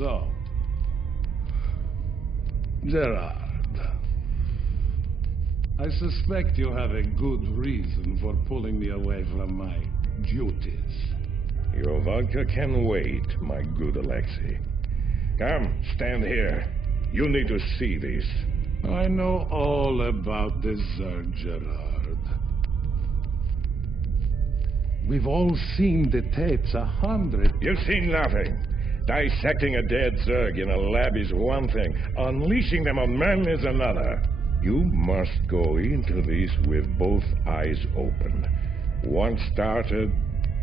So, Gerard, I suspect you have a good reason for pulling me away from my duties. Your vodka can wait, my good Alexei. Come, stand here. You need to see this. I know all about this Zerg, Gerard. We've all seen the tapes 100. You've seen nothing. Dissecting a dead Zerg in a lab is one thing. Unleashing them on men is another. You must go into this with both eyes open. Once started,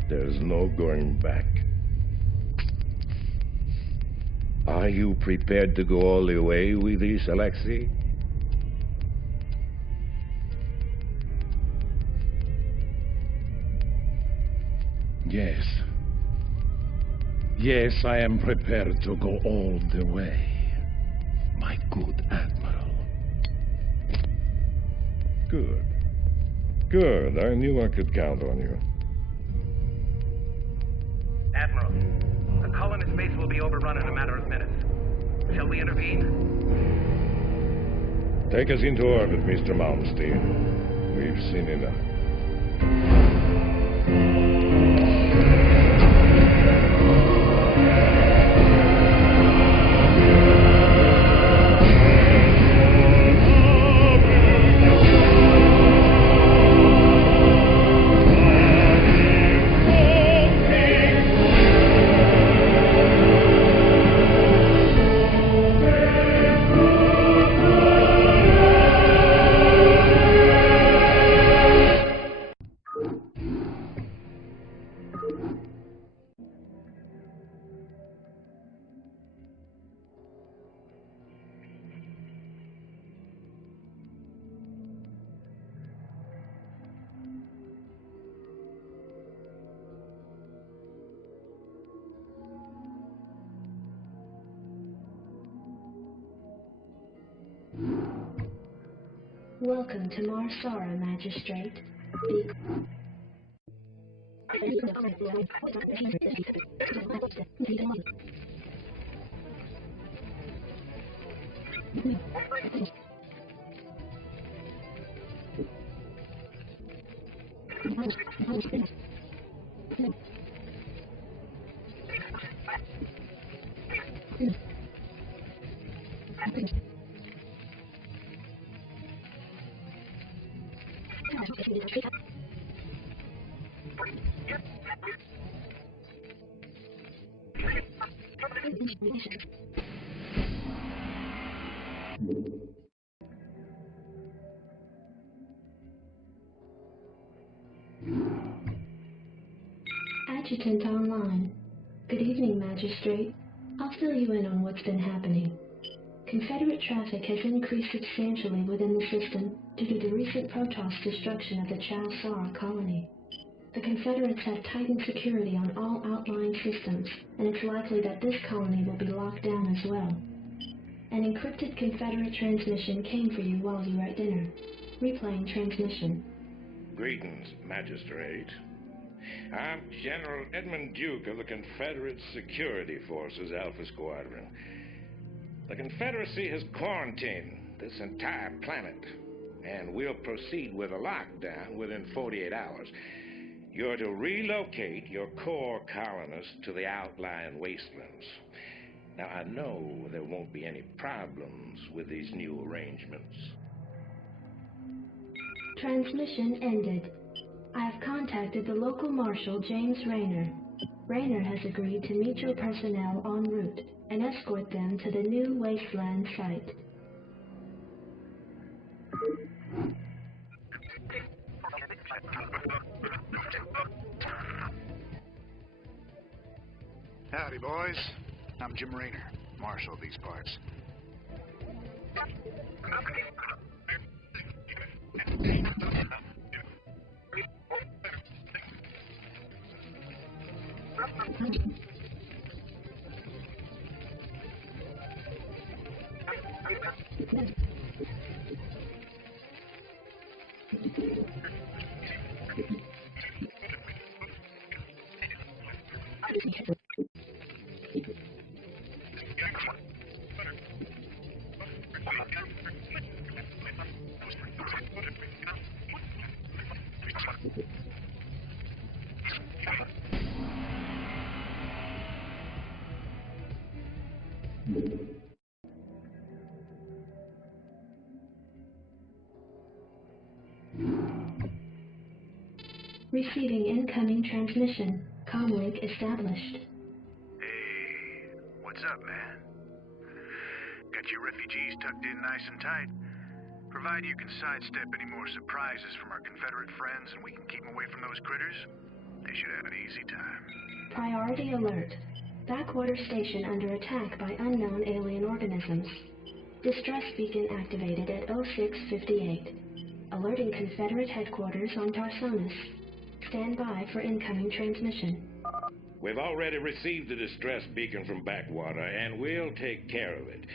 there's no going back. Are you prepared to go all the way with this, Alexei? Yes. Yes, I am prepared to go all the way, my good Admiral. Good. Good. I knew I could count on you. Admiral, the colonist base will be overrun in a matter of minutes. Shall we intervene? Take us into orbit, Mr. Malmsteen. We've seen enough. Welcome to Marsara, Magistrate. Adjutant online. Good evening, Magistrate. I'll fill you in on what's been happening. Confederate traffic has increased substantially within the system due to the recent Protoss destruction of the Chow Sara colony. The Confederates have tightened security on all outlying systems, and it's likely that this colony will be locked down as well. An encrypted Confederate transmission came for you while you were at dinner. Replaying transmission. Greetings, Magistrate. I'm General Edmund Duke of the Confederate Security Forces Alpha Squadron. The Confederacy has quarantined this entire planet, and we'll proceed with a lockdown within 48 hours. You're to relocate your core colonists to the outlying wastelands. Now, I know there won't be any problems with these new arrangements. Transmission ended. I have contacted the local marshal, James Rayner. Rayner has agreed to meet your personnel en route and escort them to the new wasteland site. Howdy, boys. I'm Jim Rayner, marshal of these parts. Receiving incoming transmission. Comlink established. Hey, what's up, man? Got your refugees tucked in nice and tight. Provided you can sidestep any more surprises from our Confederate friends and we can keep them away from those critters, they should have an easy time. Priority alert. Backwater station under attack by unknown alien organisms. Distress beacon activated at 0658. Alerting Confederate headquarters on Tarsonis. Stand by for incoming transmission. We've already received the distress beacon from Backwater, and we'll take care of it.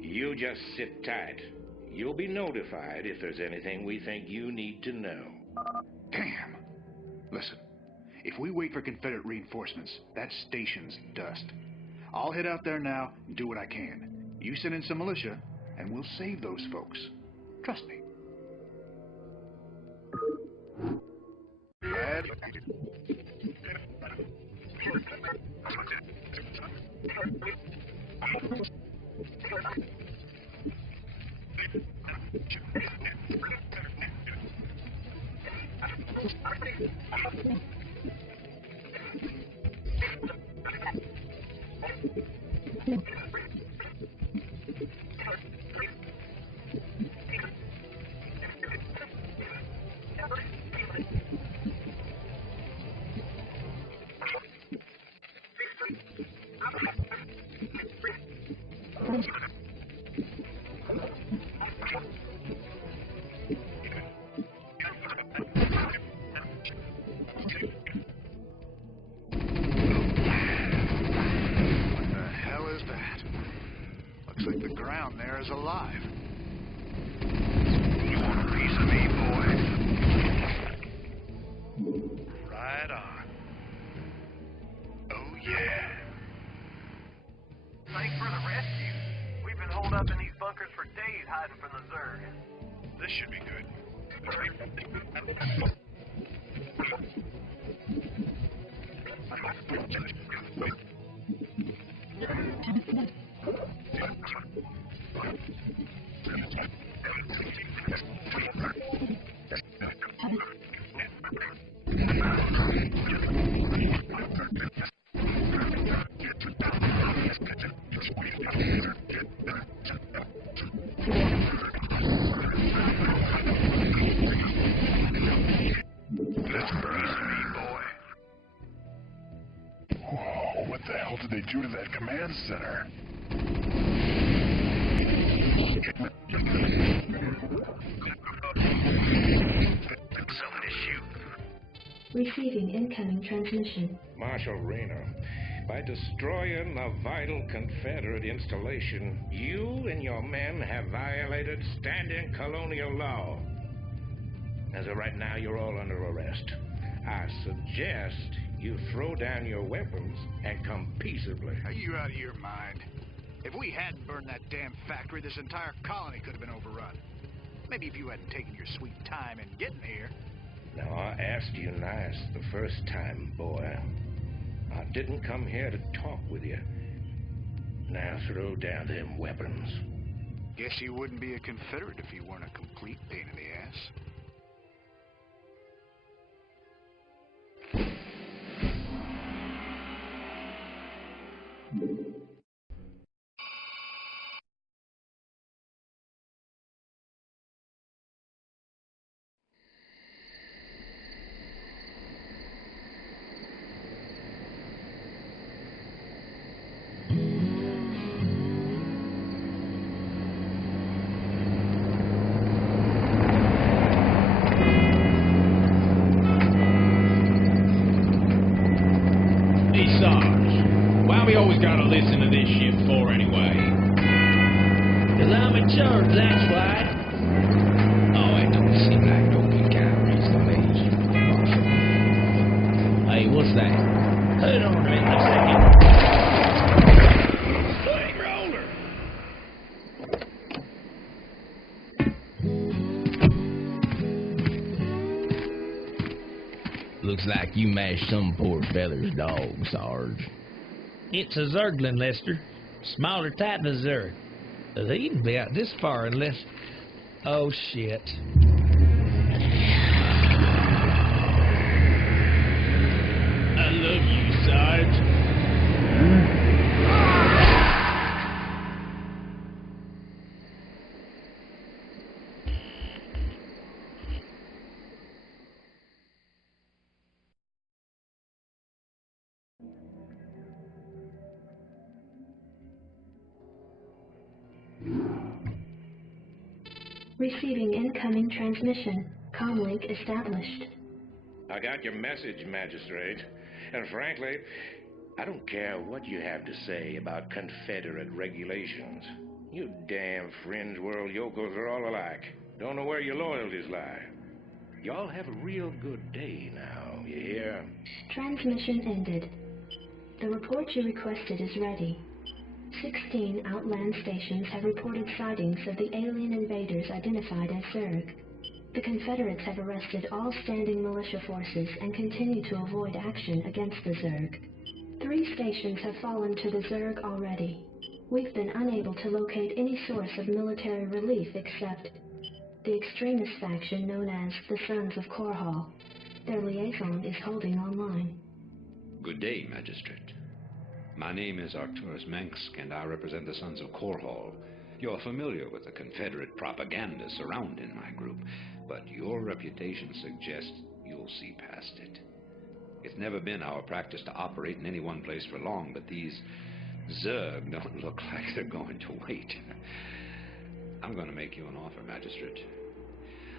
You just sit tight. You'll be notified if there's anything we think you need to know. Damn. Listen, if we wait for Confederate reinforcements, that station's dust. I'll head out there now and do what I can. You send in some militia, and we'll save those folks. Trust me. Brad? There is alive. You want a piece of me, boy? Right on. Oh, yeah. Thanks for the rescue. We've been holed up in these bunkers for days hiding from the Zerg. This should be good. What the hell did they do to that command center? Receiving incoming transmission. Marshal Rayner, by destroying the vital Confederate installation, you and your men have violated standing colonial law. As of right now, you're all under arrest. I suggest you throw down your weapons and come peaceably. Are you out of your mind? If we hadn't burned that damn factory, this entire colony could have been overrun. Maybe if you hadn't taken your sweet time in getting here. Now, I asked you nice the first time, boy. I didn't come here to talk with you. Now throw down them weapons. Guess you wouldn't be a Confederate if you weren't a complete pain in the ass. Why we always gotta listen to this shit for anyway? 'Cause I'm in charge, that's why. Oh, it don't seem like no good kind of reason to me. Hey, what's that? Hold on a minute, a second. Footing roller! Looks like you mashed some poor feller's dog, Sarge. It's a Zerglin, Lester. Smaller type of Zerg. They even be out this far unless... Oh, shit. Receiving incoming transmission. Comlink established. I got your message, Magistrate. And frankly, I don't care what you have to say about Confederate regulations. You damn fringe world yokels are all alike. Don't know where your loyalties lie. Y'all have a real good day now, you hear? Transmission ended. The report you requested is ready. 16 outland stations have reported sightings of the alien invaders identified as Zerg. The Confederates have arrested all standing militia forces and continue to avoid action against the Zerg. 3 stations have fallen to the Zerg already. We've been unable to locate any source of military relief except the extremist faction known as the Sons of Korhal. Their liaison is holding online. Good day, Magistrate. My name is Arcturus Mansk, and I represent the Sons of Korhal. You're familiar with the Confederate propaganda surrounding my group, but your reputation suggests you'll see past it. It's never been our practice to operate in any one place for long, but these Zerg don't look like they're going to wait. I'm going to make you an offer, Magistrate.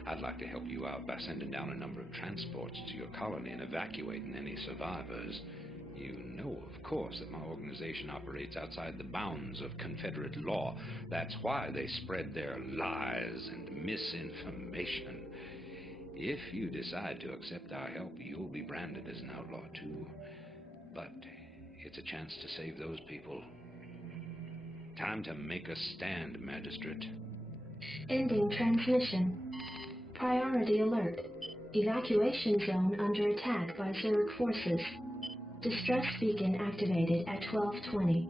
I'd like to help you out by sending down a number of transports to your colony and evacuating any survivors. You know, of course, that my organization operates outside the bounds of Confederate law. That's why they spread their lies and misinformation. If you decide to accept our help, you'll be branded as an outlaw, too. But it's a chance to save those people. Time to make a stand, Magistrate. Ending transmission. Priority alert. Evacuation zone under attack by Zerg forces. Distress beacon activated at 12:20.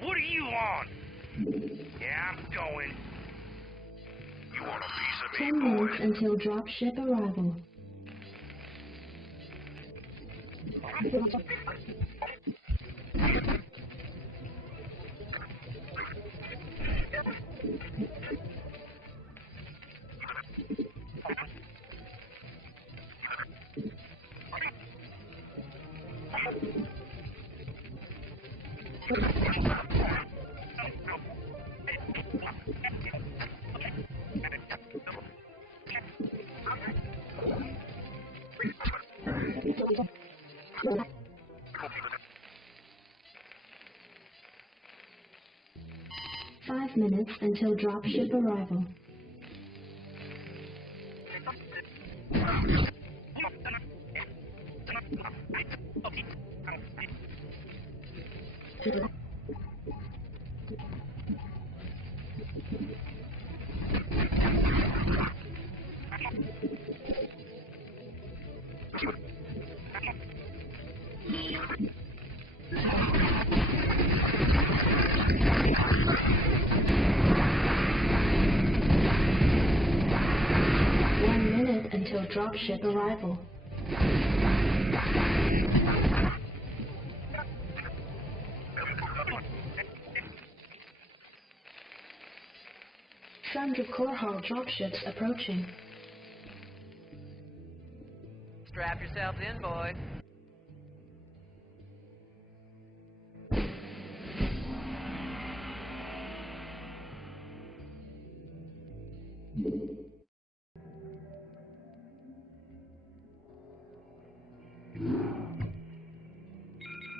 What do you want? Yeah, I'm going. You want a piece of 10 me, boy? minutes until dropship arrival. 5 minutes until dropship arrival. Until dropship arrival. Sons of Korhal dropships approaching. Strap yourselves in, boys.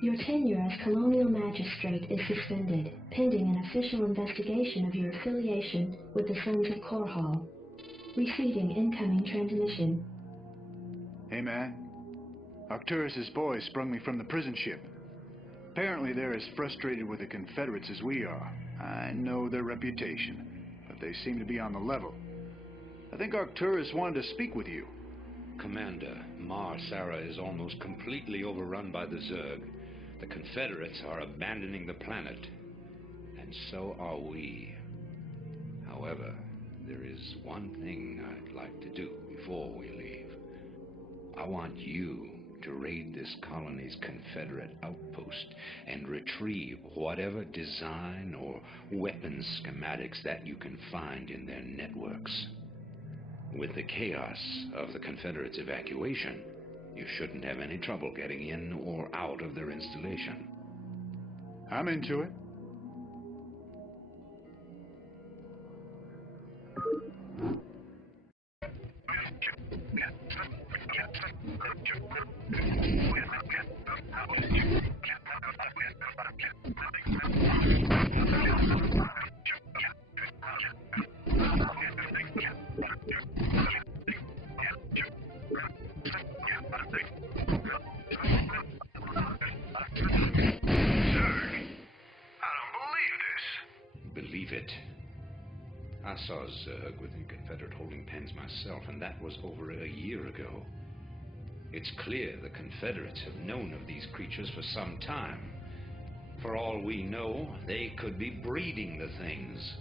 Your tenure as Colonial Magistrate is suspended, pending an official investigation of your affiliation with the Sons of Korhal. Receiving incoming transmission. Hey, man. Arcturus's boys sprung me from the prison ship. Apparently they're as frustrated with the Confederates as we are. I know their reputation, but they seem to be on the level. I think Arcturus wanted to speak with you. Commander, Mar Sara is almost completely overrun by the Zerg. The Confederates are abandoning the planet, and so are we. However, there is one thing I'd like to do before we leave. I want you to raid this colony's Confederate outpost and retrieve whatever design or weapons schematics that you can find in their networks. With the chaos of the Confederates' evacuation, you shouldn't have any trouble getting in or out of their installation. I'm into it. Believe it. I saw Zerg within Confederate holding pens myself, and that was over a year ago. It's clear the Confederates have known of these creatures for some time. For all we know, they could be breeding the things.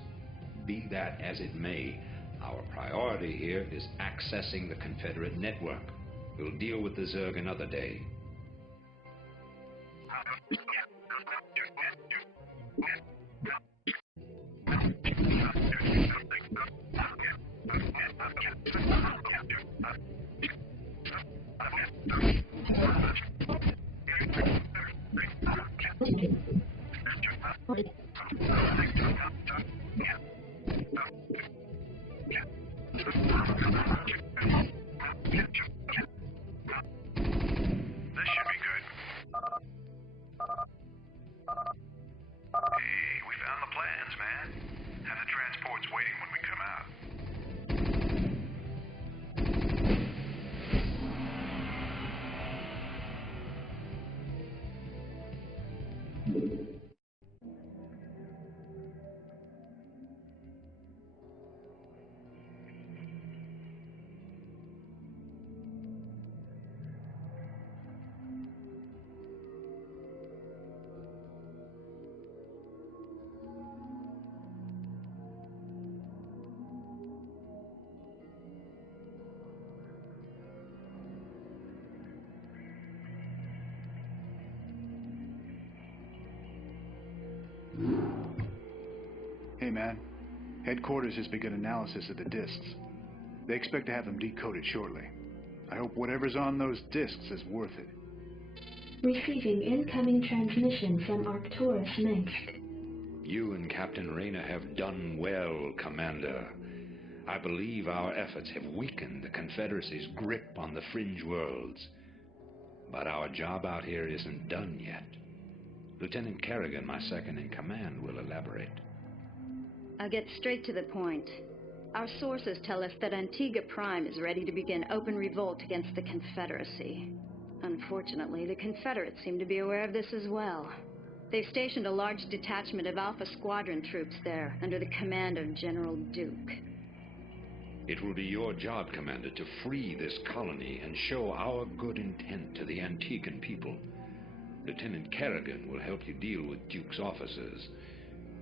Be that as it may, our priority here is accessing the Confederate network. We'll deal with the Zerg another day. Hey, man. Headquarters has begun analysis of the discs. They expect to have them decoded shortly. I hope whatever's on those discs is worth it. Receiving incoming transmission from Arcturus Minsk. You and Captain Rayner have done well, Commander. I believe our efforts have weakened the Confederacy's grip on the fringe worlds. But our job out here isn't done yet. Lieutenant Kerrigan, my second in command, will elaborate. I'll get straight to the point. Our sources tell us that Antigua Prime is ready to begin open revolt against the Confederacy. Unfortunately, the Confederates seem to be aware of this as well. They've stationed a large detachment of Alpha Squadron troops there, under the command of General Duke. It will be your job, Commander, to free this colony and show our good intent to the Antiguan people. Lieutenant Kerrigan will help you deal with Duke's officers.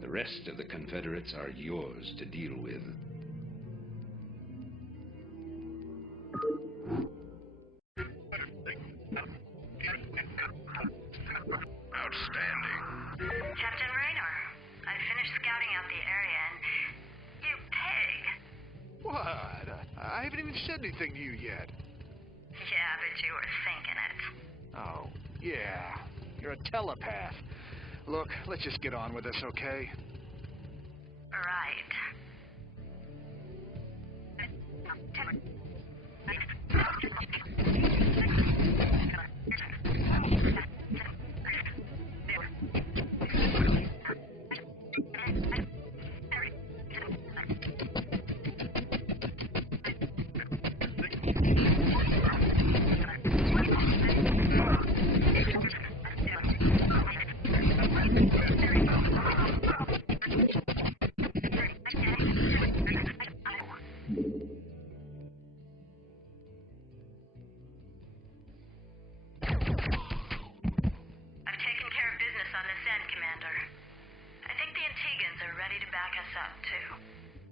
The rest of the Confederates are yours to deal with. Outstanding. Captain Raynor, I finished scouting out the area and... you pig! What? I haven't even said anything to you yet. Yeah, but you were thinking it. Oh, yeah. You're a telepath. Look, let's just get on with this, okay? Right.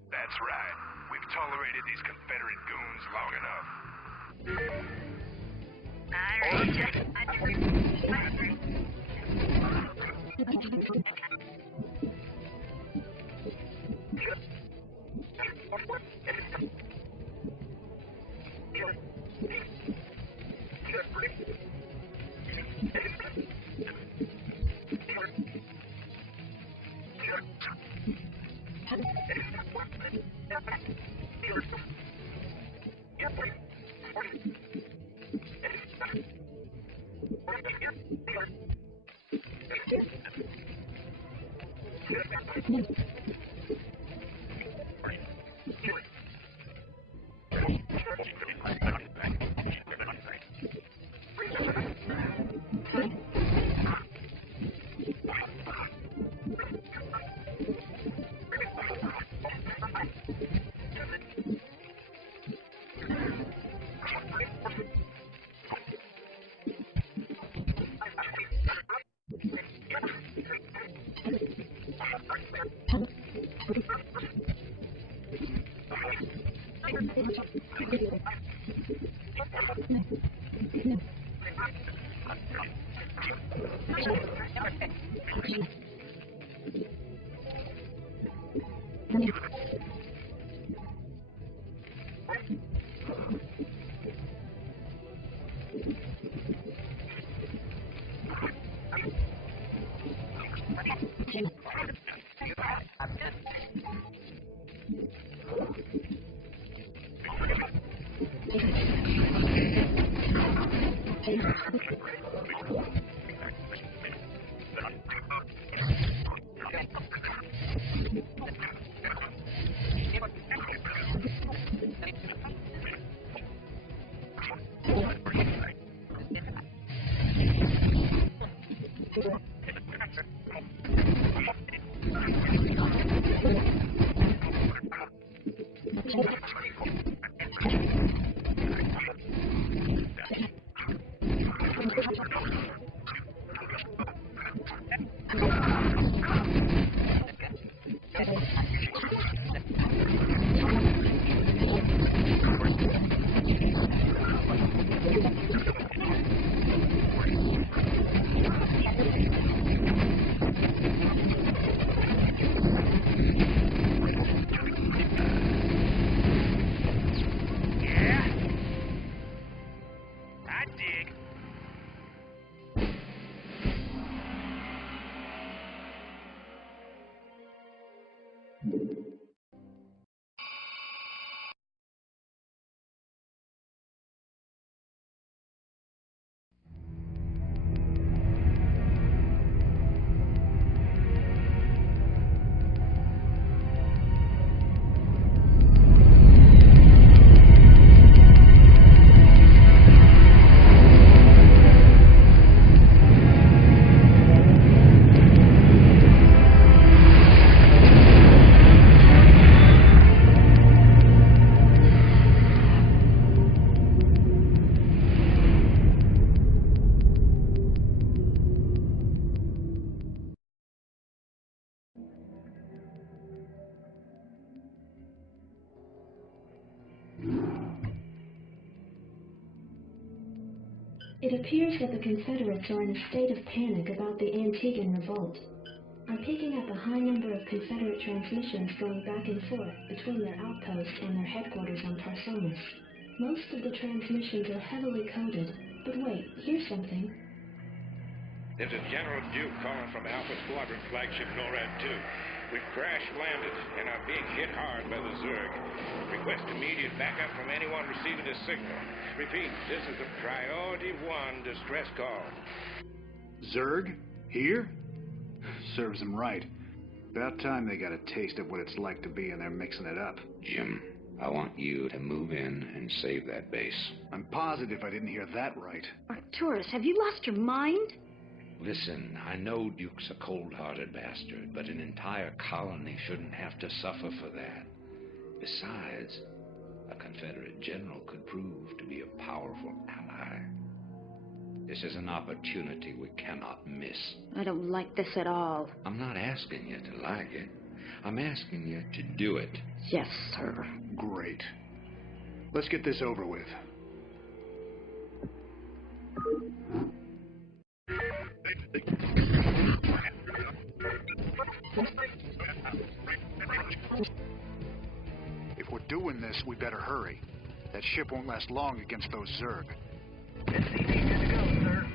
That's right. We've tolerated these Confederate goons long enough. It appears that the Confederates are in a state of panic about the Antiguan revolt. I'm picking up a high number of Confederate transmissions going back and forth between their outposts and their headquarters on Tarsonis. Most of the transmissions are heavily coded, but wait, here's something. This is General Duke calling from Alpha Squadron Flagship NORAD 2. We've crash-landed and are being hit hard by the Zerg. Request immediate backup from anyone receiving this signal. Repeat, this is a Priority 1 distress call. Zerg? Here? Serves them right. About time they got a taste of what it's like to be in there mixing it up. Jim, I want you to move in and save that base. I'm positive I didn't hear that right. Arcturus, have you lost your mind? Listen, I know Duke's a cold-hearted bastard, but an entire colony shouldn't have to suffer for that. Besides, a Confederate general could prove to be a powerful ally. This is an opportunity we cannot miss. I don't like this at all. I'm not asking you to like it. I'm asking you to do it. Yes, sir. Great. Let's get this over with. If we're doing this, we better hurry. That ship won't last long against those Zerg. SCV good to go, sir.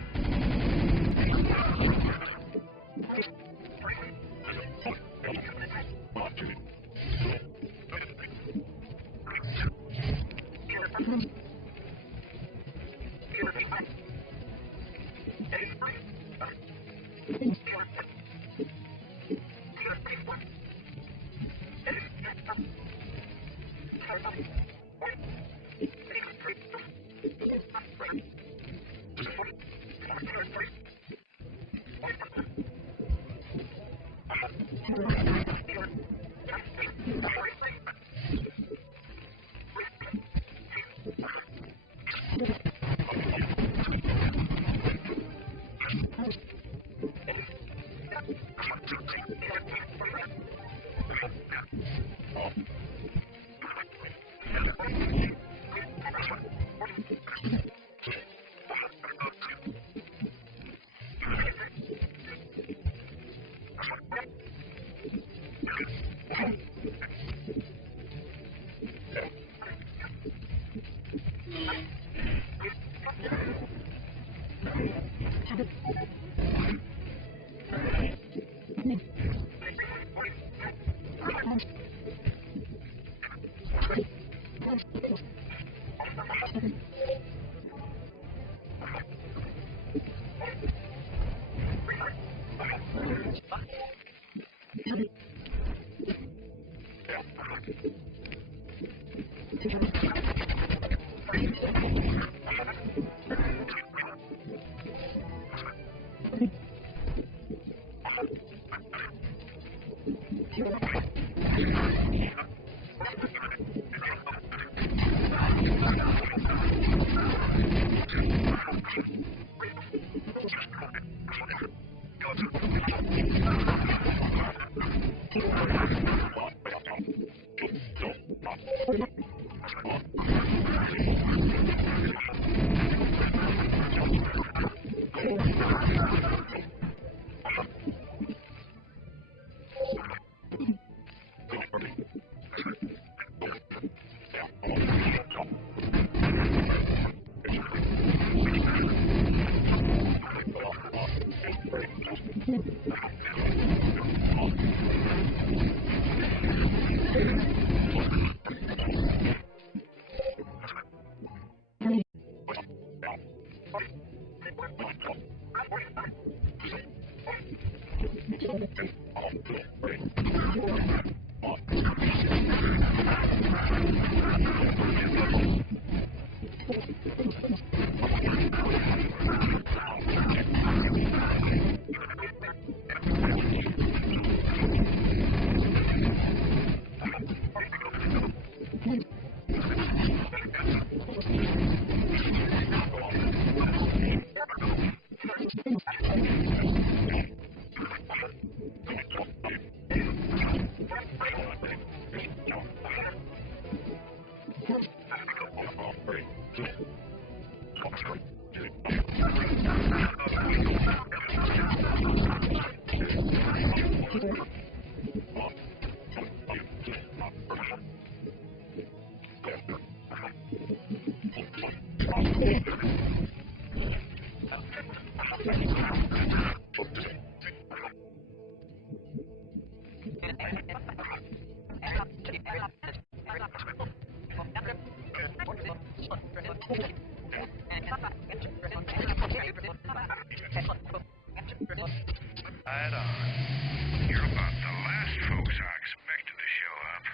Right on. You're about the last folks I expected to show up.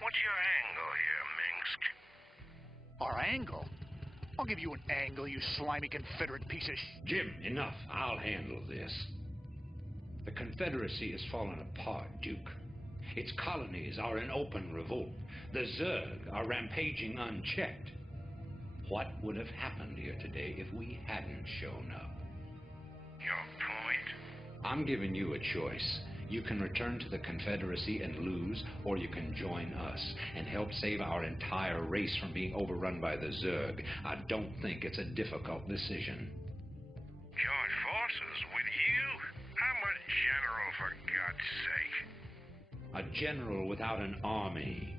What's your angle here, Minsk? Our angle? I'll give you an angle, you slimy Confederate piece of Jim, enough. I'll handle this. The Confederacy has fallen apart, Duke. Its colonies are in open revolt. The Zerg are rampaging unchecked. What would have happened here today if we hadn't shown up? Your point? I'm giving you a choice. You can return to the Confederacy and lose, or you can join us and help save our entire race from being overrun by the Zerg. I don't think it's a difficult decision. Join forces with you? I'm a general, for God's sake. A general without an army.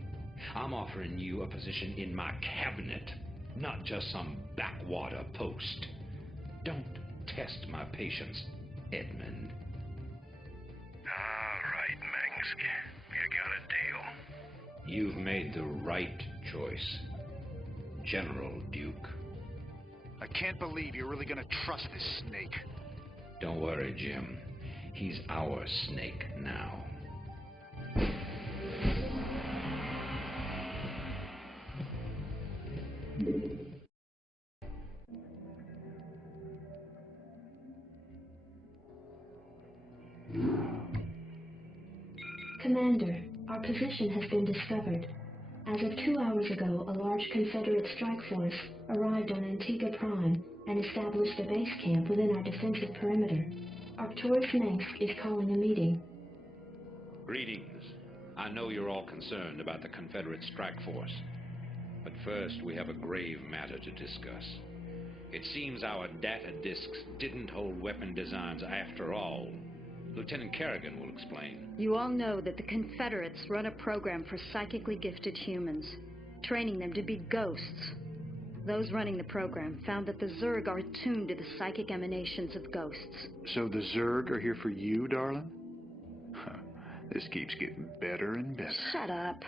I'm offering you a position in my cabinet, not just some backwater post. Don't test my patience, Edmund. All right, Minsk. You got a deal. You've made the right choice, General Duke. I can't believe you're really gonna trust this snake. Don't worry, Jim. He's our snake now. Commander, our position has been discovered. As of 2 hours ago, a large Confederate strike force arrived on Antigua Prime and established a base camp within our defensive perimeter. Arcturus Minsk is calling a meeting. Greetings. I know you're all concerned about the Confederate strike force. But first, we have a grave matter to discuss. It seems our data disks didn't hold weapon designs after all. Lieutenant Kerrigan will explain. You all know that the Confederates run a program for psychically gifted humans, training them to be ghosts. Those running the program found that the Zerg are attuned to the psychic emanations of ghosts. So the Zerg are here for you, darling? Huh. This keeps getting better and better. Shut up.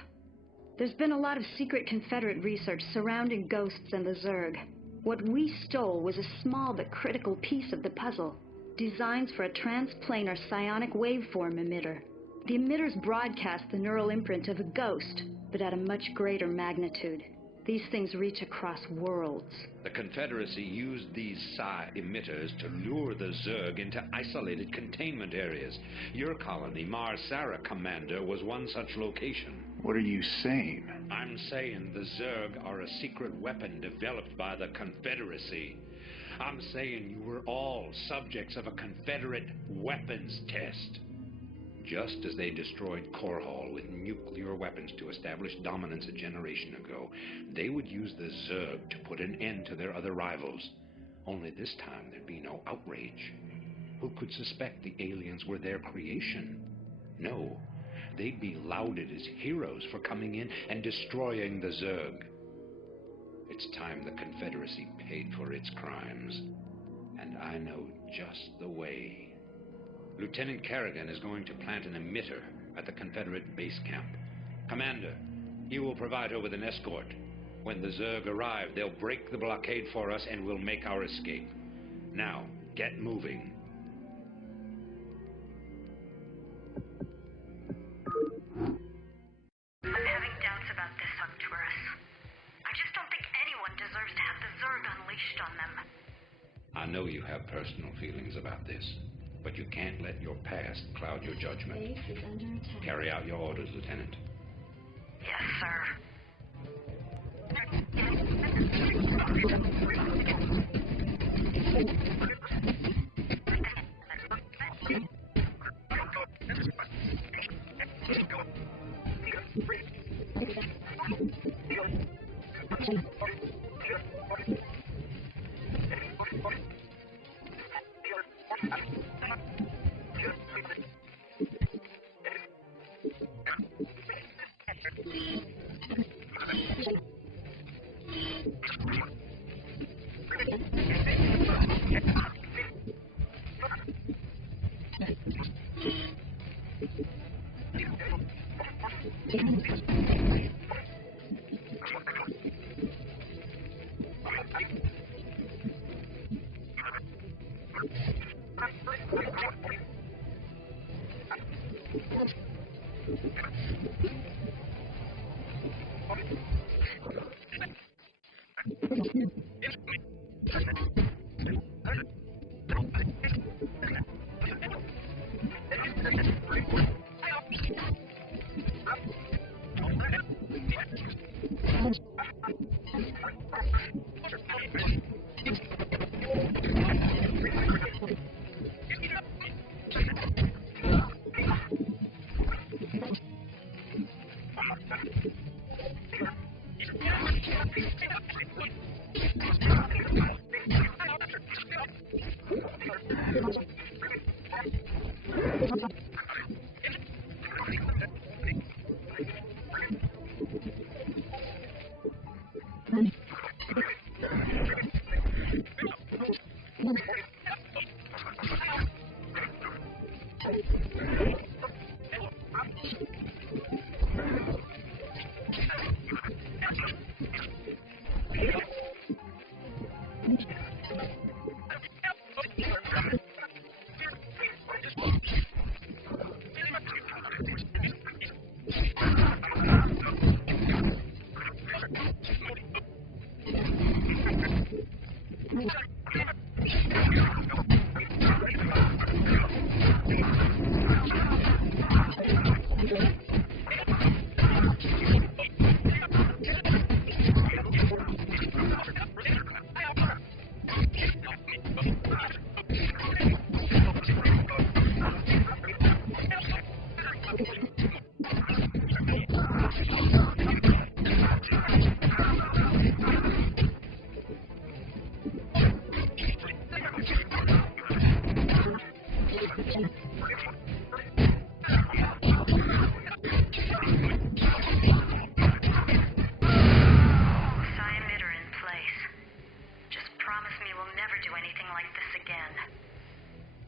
There's been a lot of secret Confederate research surrounding ghosts and the Zerg. What we stole was a small but critical piece of the puzzle. Designs for a transplanar psionic waveform emitter. The emitters broadcast the neural imprint of a ghost, but at a much greater magnitude. These things reach across worlds. The Confederacy used these psi emitters to lure the Zerg into isolated containment areas. Your colony, Mars-Sara, Commander, was one such location. What are you saying? I'm saying the Zerg are a secret weapon developed by the Confederacy. I'm saying you were all subjects of a Confederate weapons test. Just as they destroyed Korhal with nuclear weapons to establish dominance a generation ago, they would use the Zerg to put an end to their other rivals. Only this time there'd be no outrage. Who could suspect the aliens were their creation? No, they'd be lauded as heroes for coming in and destroying the Zerg. It's time the Confederacy paid for its crimes. And I know just the way. Lieutenant Kerrigan is going to plant an emitter at the Confederate base camp. Commander, you will provide her with an escort. When the Zerg arrive, they'll break the blockade for us and we'll make our escape. Now, get moving. I'm having doubts about this, Arcturus. I just don't think anyone deserves to have the Zerg unleashed on them. I know you have personal feelings about this, but you can't let your past cloud your judgment. Base is under attack. Carry out your orders, Lieutenant. Yes, sir.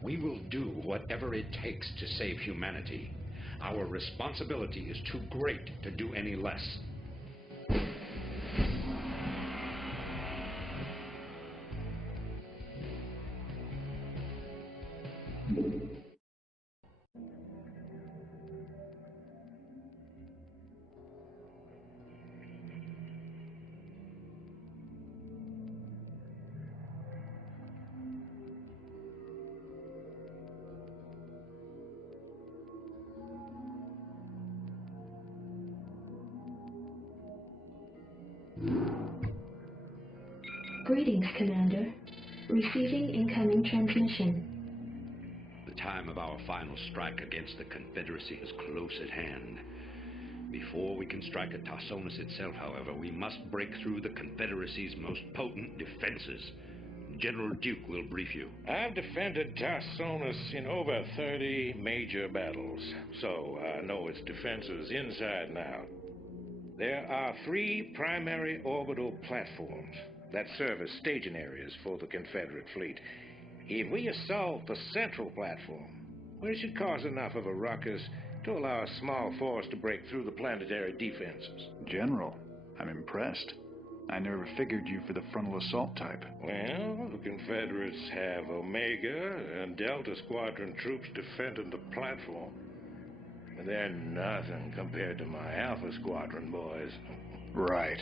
We will do whatever it takes to save humanity. Our responsibility is too great to do any less. Greetings, Commander. Receiving incoming transmission. The time of our final strike against the Confederacy is close at hand. Before we can strike at Tarsonis itself, however, we must break through the Confederacy's most potent defenses. General Duke will brief you. I've defended Tarsonis in over 30 major battles, so I know its defenses inside and out. There are 3 primary orbital platforms that serve as staging areas for the Confederate fleet. If we assault the central platform, well, it should cause enough of a ruckus to allow a small force to break through the planetary defenses. General, I'm impressed. I never figured you for the frontal assault type. Well, the Confederates have Omega and Delta Squadron troops defending the platform. And they're nothing compared to my Alpha Squadron boys. Right.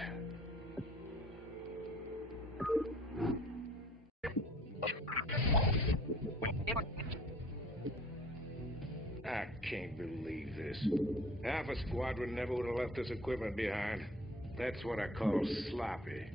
I can't believe this. Alpha Squadron never would have left this equipment behind. That's what I call sloppy.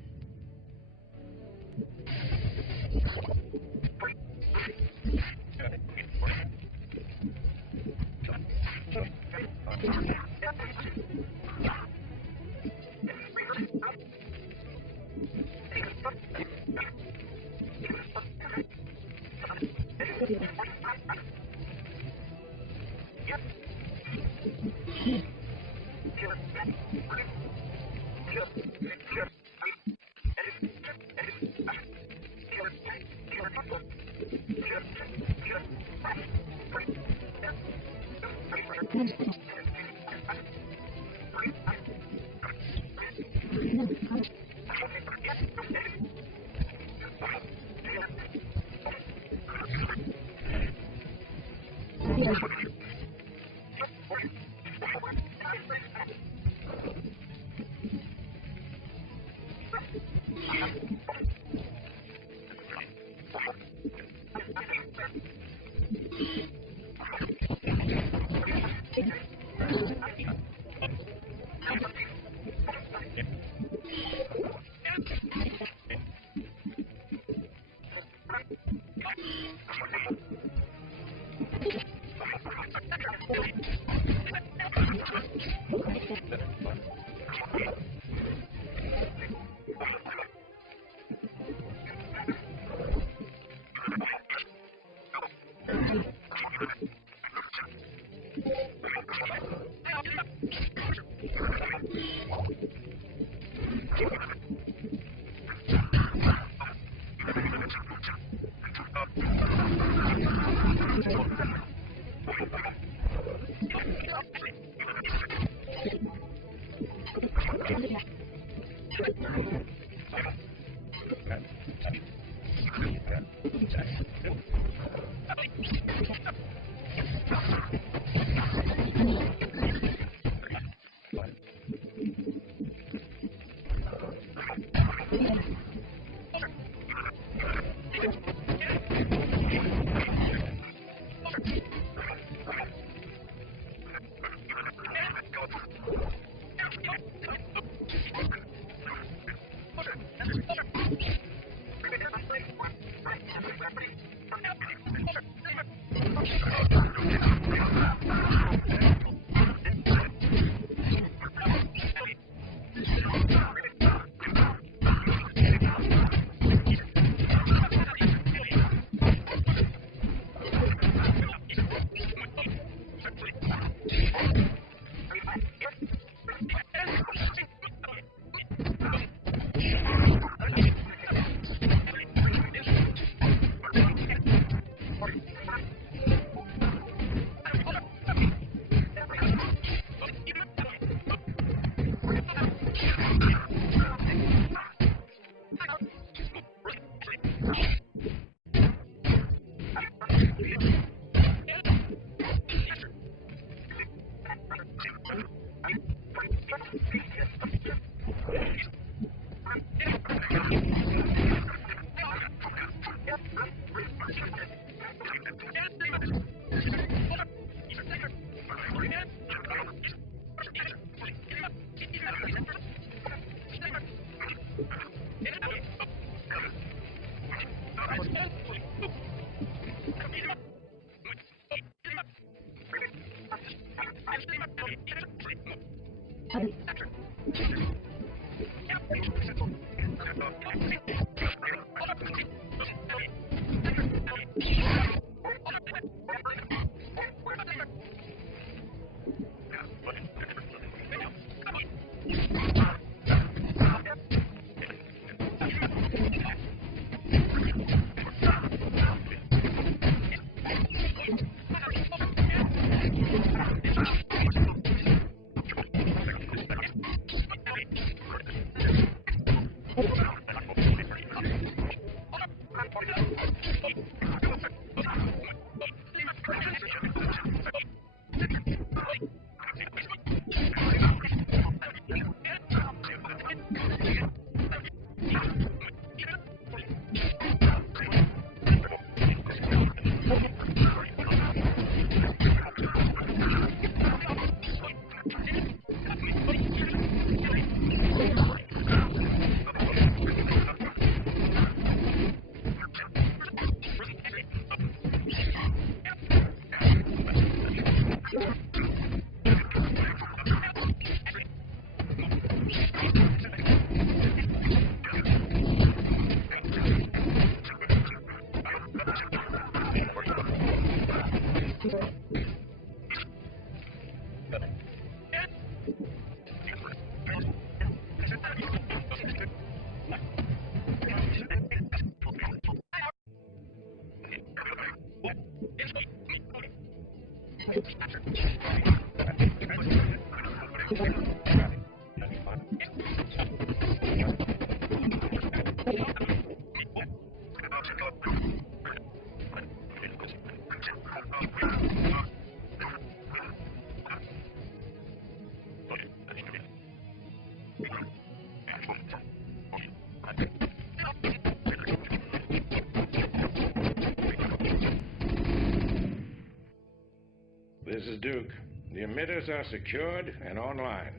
This is Duke. The emitters are secured and online.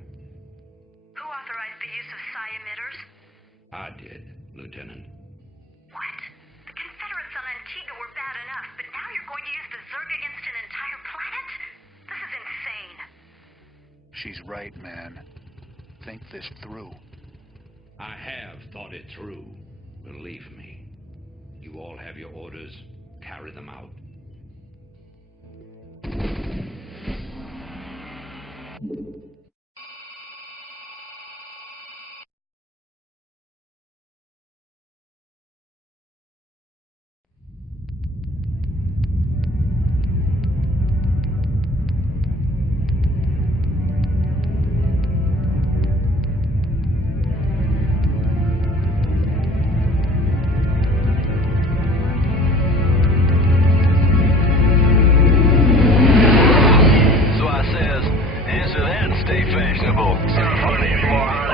Who authorized the use of psi emitters? I did, Lieutenant. What? The Confederates on Antigua were bad enough, but now you're going to use the Zerg against an entire planet? This is insane. She's right, man. Think this through. I have thought it through. Believe me. You all have your orders. Carry them out.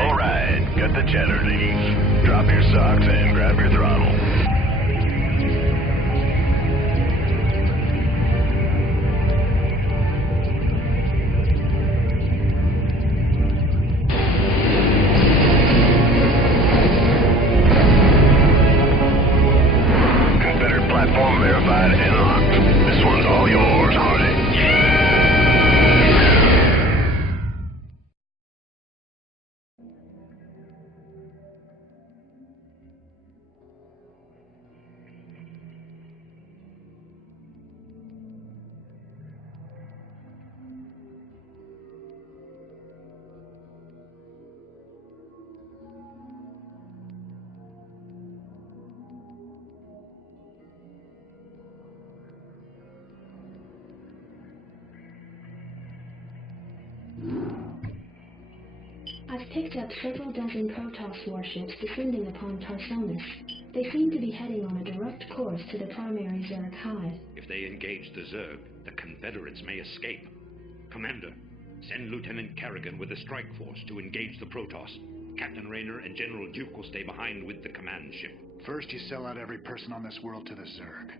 All right, got Let the cheddar leave. Drop your socks and grab your throttle. Confederate platform verified and locked. This one's all yours, Hardy. I've picked up several dozen Protoss warships descending upon Tarsonis. They seem to be heading on a direct course to the primary Zerg hive. If they engage the Zerg, the Confederates may escape. Commander, send Lieutenant Kerrigan with the strike force to engage the Protoss. Captain Rayner and General Duke will stay behind with the command ship. First you sell out every person on this world to the Zerg.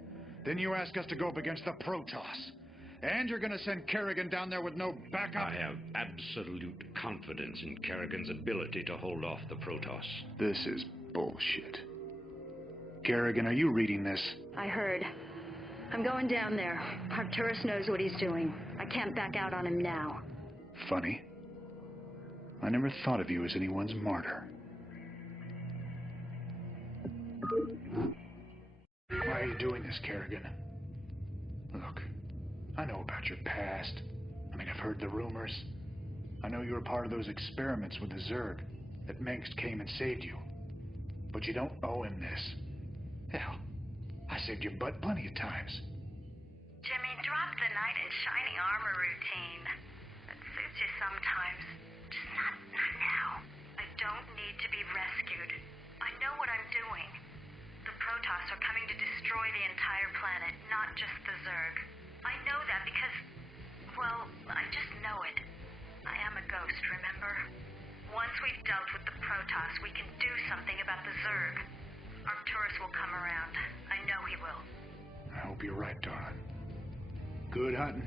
Then you ask us to go up against the Protoss. And you're gonna send Kerrigan down there with no backup? I have absolute confidence in Kerrigan's ability to hold off the Protoss. This is bullshit. Kerrigan, are you reading this? I heard. I'm going down there. Arcturus knows what he's doing. I can't back out on him now. Funny. I never thought of you as anyone's martyr. Why are you doing this, Kerrigan? Look, I know about your past. I mean, I've heard the rumors. I know you were part of those experiments with the Zerg, that Mengsk came and saved you. But you don't owe him this. Hell, I saved your butt plenty of times. Jimmy, drop the knight in shiny armor routine. It suits you sometimes. Just not now. I don't need to be rescued. I know what I'm doing. The Protoss are coming to destroy the entire planet, not just the Zerg. I know that because, well, I just know it. I am a ghost, remember? Once we've dealt with the Protoss, we can do something about the Zerg. Arcturus will come around. I know he will. I hope you're right, darling. Good hunting.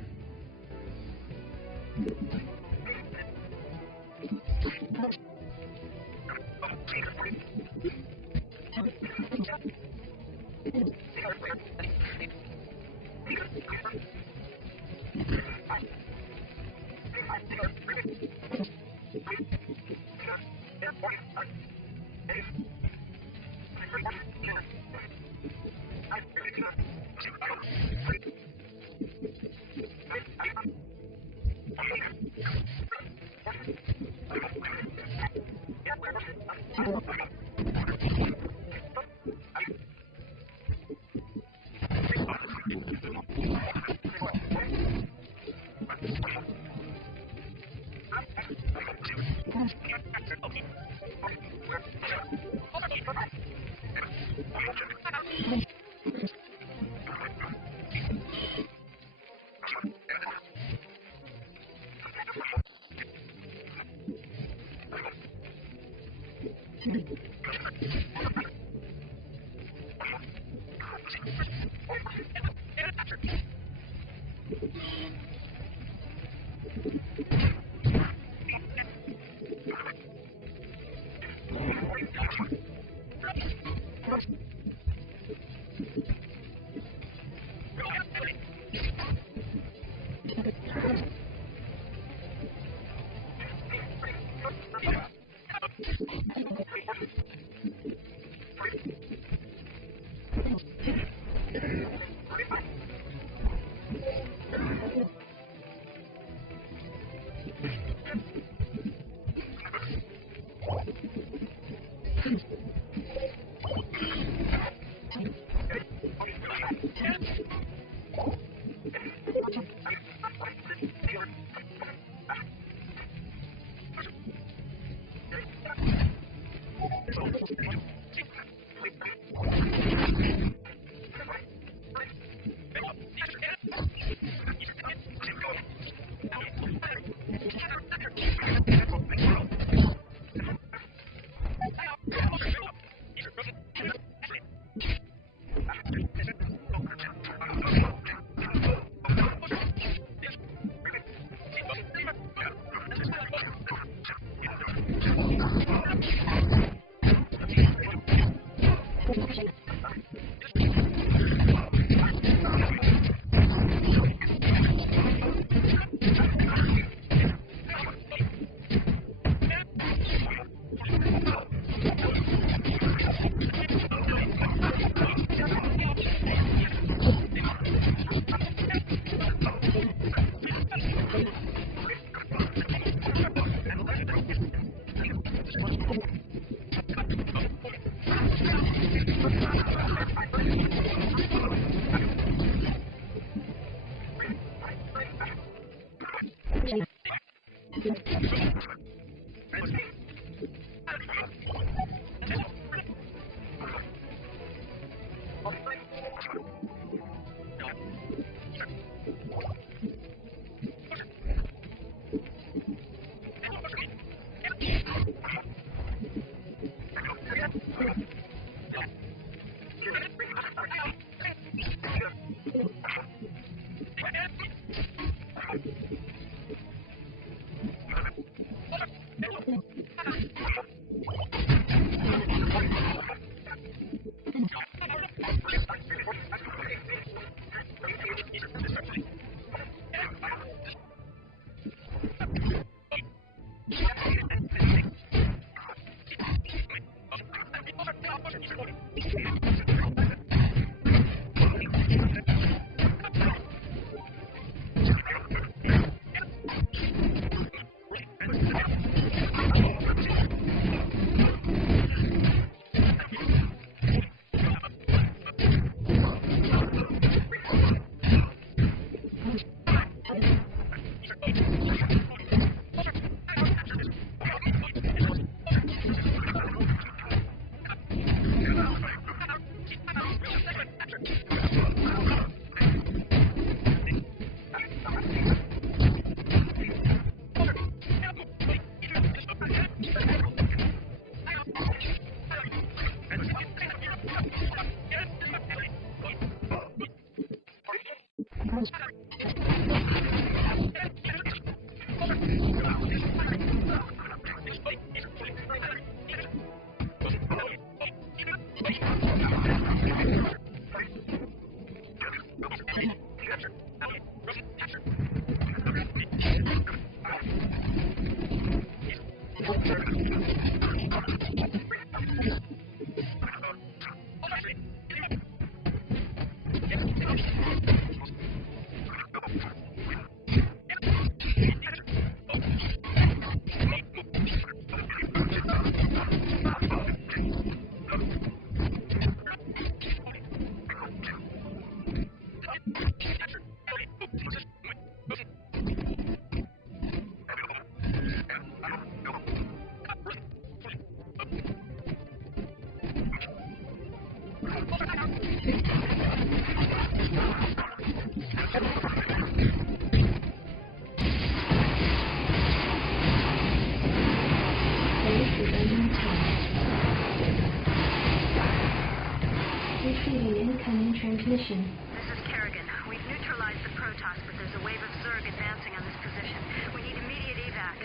Receiving incoming transmission. This is Kerrigan. We've neutralized the Protoss, but there's a wave of Zerg advancing on this position. We need immediate evac.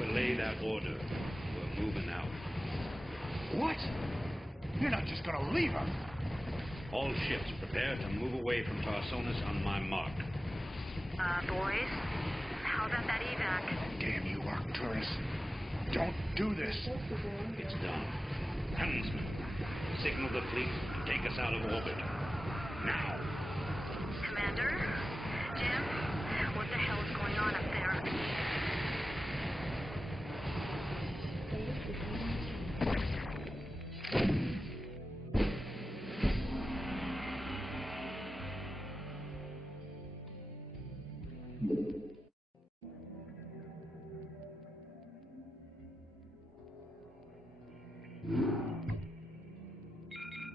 Relay that order. We're moving out. What? You're not just gonna leave her. All ships prepare to move away from Tarsonis on my mark. Boys? How about that evac? Damn you, Arcturus. Don't do this. It's done. Helmsman, signal the fleet and take us out of orbit. Now. Commander? Jim? What the hell is going on up there?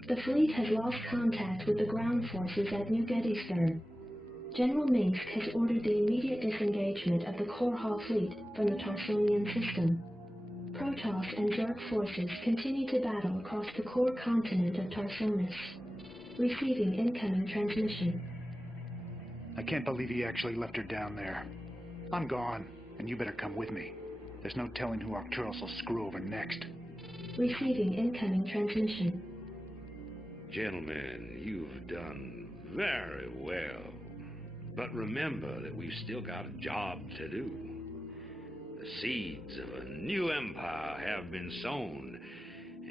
The fleet has lost contact with the ground forces at New Gettysburg. General Minsk has ordered the immediate disengagement of the Core Hall fleet from the Tarsonian system. Protoss and Zerg forces continue to battle across the core continent of Tarsonis. Receiving incoming transmission. I can't believe he actually left her down there. I'm gone, and you better come with me. There's no telling who Arcturus will screw over next. Receiving incoming transmission. Gentlemen, you've done very well. But remember that we've still got a job to do. The seeds of a new empire have been sown,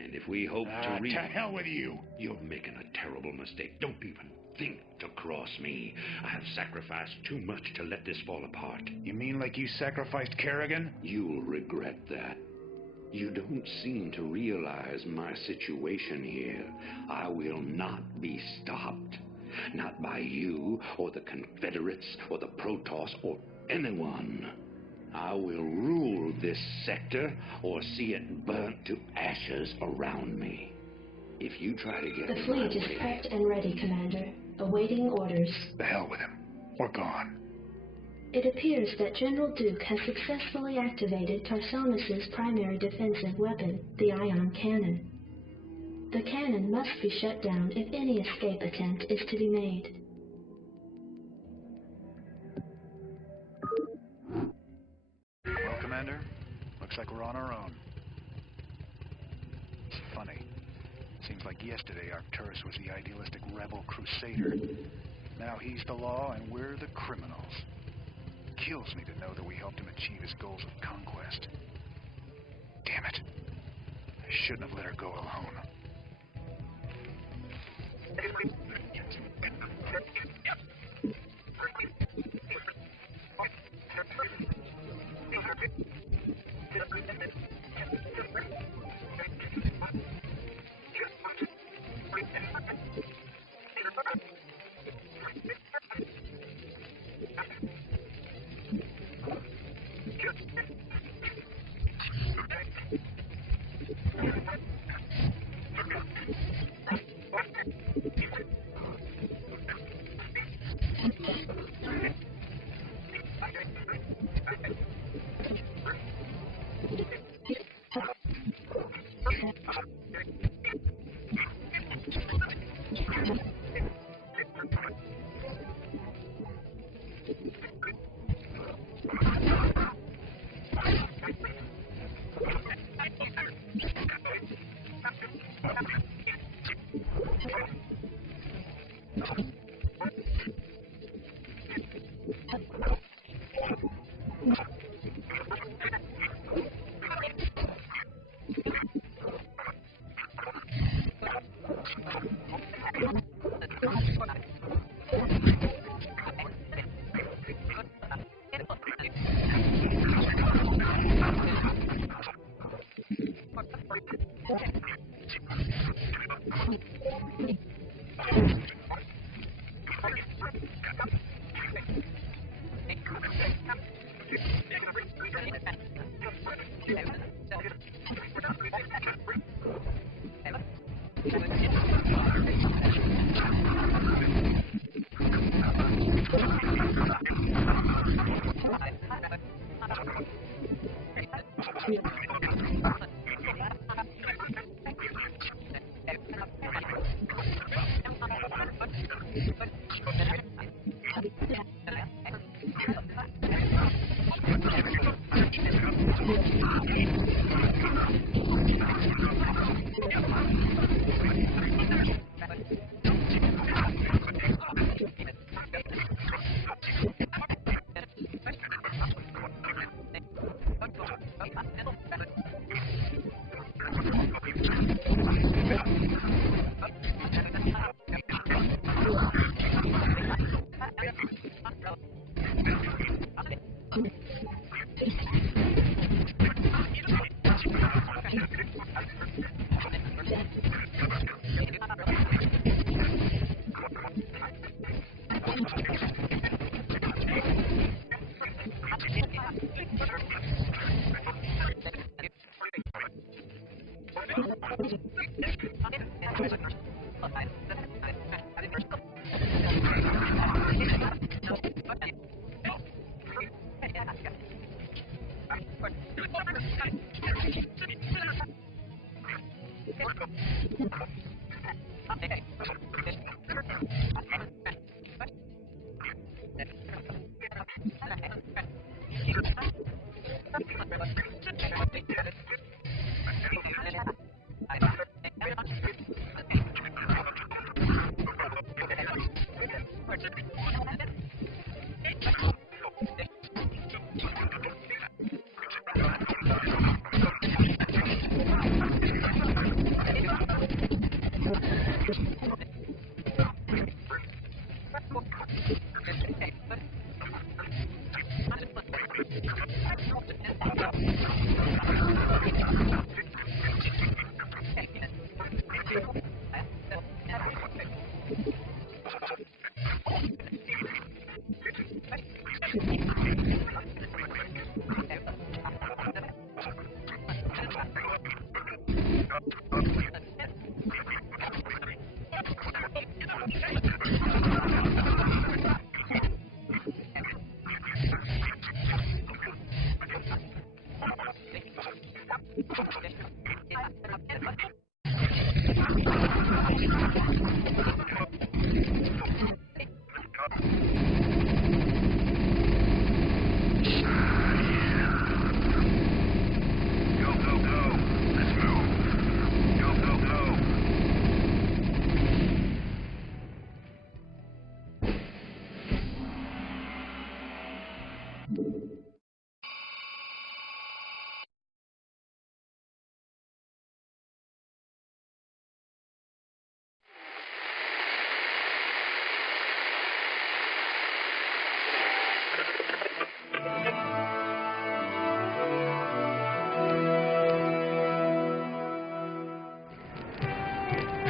and if we hope to reap... To hell with you! You're making a terrible mistake. Don't even think to cross me. I have sacrificed too much to let this fall apart. You mean like you sacrificed Kerrigan? You'll regret that. You don't seem to realize my situation here. I will not be stopped. Not by you, or the Confederates, or the Protoss, or anyone. I will rule this sector, or see it burnt to ashes around me. If you try to get The fleet is prepped and ready, Commander. Awaiting orders. The hell with him. We're gone. It appears that General Duke has successfully activated Tarsonis' primary defensive weapon, the ion cannon. The cannon must be shut down if any escape attempt is to be made. Well, Commander, looks like we're on our own. It's funny. Seems like yesterday Arcturus was the idealistic rebel crusader. Now he's the law and we're the criminals. Kills me to know that we helped him achieve his goals of conquest. Damn it. I shouldn't have let her go alone.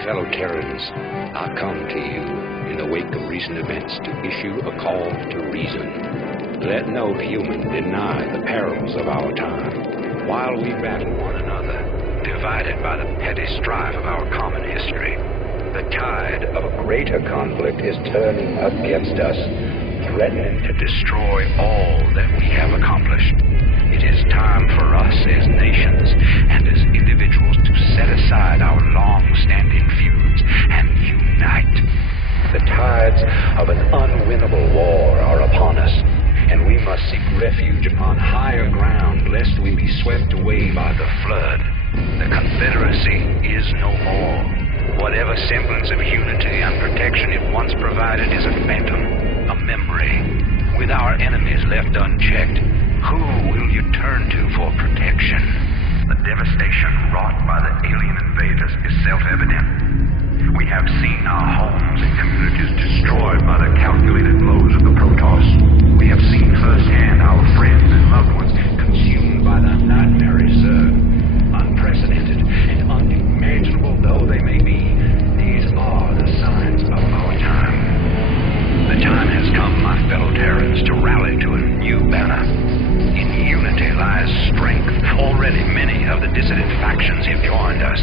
Fellow Terrans, I come to you in the wake of recent events to issue a call to reason. Let no human deny the perils of our time. While we battle one another, divided by the petty strife of our common history, the tide of a greater conflict is turning against us, threatening to destroy all that we have accomplished. It is time for us as nations and as individuals to set aside our long-standing feuds and unite. The tides of an unwinnable war are upon us, and we must seek refuge upon higher ground lest we be swept away by the flood. The Confederacy is no more. Whatever semblance of unity and protection it once provided is a phantom, a memory. With our enemies left unchecked, who will you turn to for protection? The devastation wrought by the alien invaders is self-evident. We have seen our homes and communities destroyed by the calculated blows of the Protoss. We have seen firsthand our friends and loved ones consumed by the nightmare Zerg. Unprecedented Many of the dissident factions have joined us.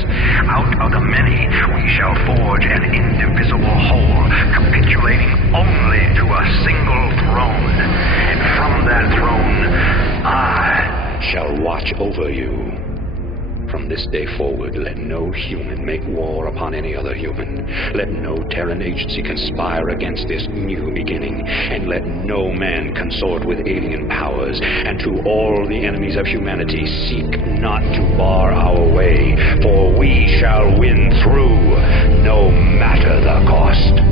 Out of the many, we shall forge an indivisible whole, capitulating only to a single throne. And from that throne, I shall watch over you. From this day forward, let no human make war upon any other human. Let no Terran agency conspire against this new beginning. And let no man consort with alien powers. And to all the enemies of humanity, seek not to bar our way, for we shall win through, no matter the cost.